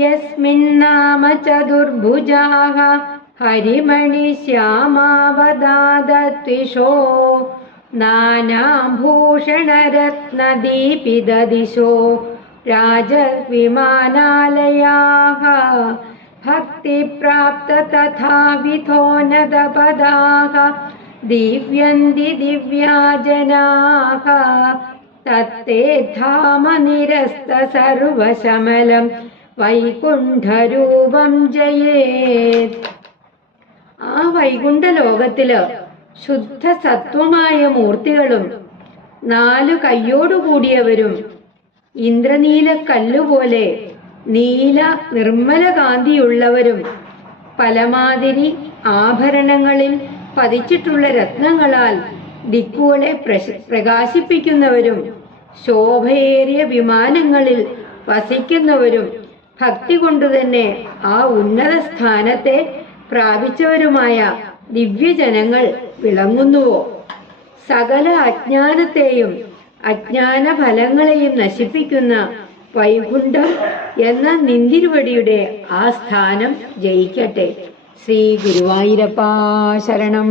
യസ്മിന്നാമ ചതുർഭുജാഃ ഹരിമണിശ്യാമാവതാദത്വിഷോ നാനാഭൂഷണരത്നദീപിതദിശോ രാജവിമാനാലയാഃ ഭക്തിപ്രാപ്ത തഥാവിധോന്നതപദാഃ ദിവ്യന്തി ദിവ്യാജനാഃ തത്തേ ധാമ നിരസ്ത സർവശമലം വൈകുണ്ഠരൂപം ജയേത്. ആ വൈകുണ്ഠ ലോകത്തില് ശുദ്ധ സത്വമായ മൂർത്തികളും 4 കൈയോടുകൂടിയവരും ഇന്ദ്രനീല കല്ലുപോലെ നീല നിർമ്മല കാന്തിയുള്ളവരും പലമാതിരി ആഭരണങ്ങളിൽ പതിച്ചിട്ടുള്ള രത്നങ്ങളാൽ ദിക്കുകളെ പ്രകാശിപ്പിക്കുന്നവരും ശോഭയേറിയ വിമാനങ്ങളിൽ വസിക്കുന്നവരും ഭക്തി കൊണ്ടുതന്നെ ആ ഉന്നത സ്ഥാനത്തെ പ്രാപിച്ചവരുമായ ദിവ്യജനങ്ങൾ വിളങ്ങുന്നുവോ? സകല അജ്ഞാനത്തെയും അജ്ഞാന ഫലങ്ങളെയും നശിപ്പിക്കുന്ന വൈകുണ്ഠം എന്ന നിന്തിരുവടിയുടെ ആ സ്ഥാനം ജയിക്കട്ടെ. ശ്രീ ഗുരുവായൂരപ്പാ ശരണം.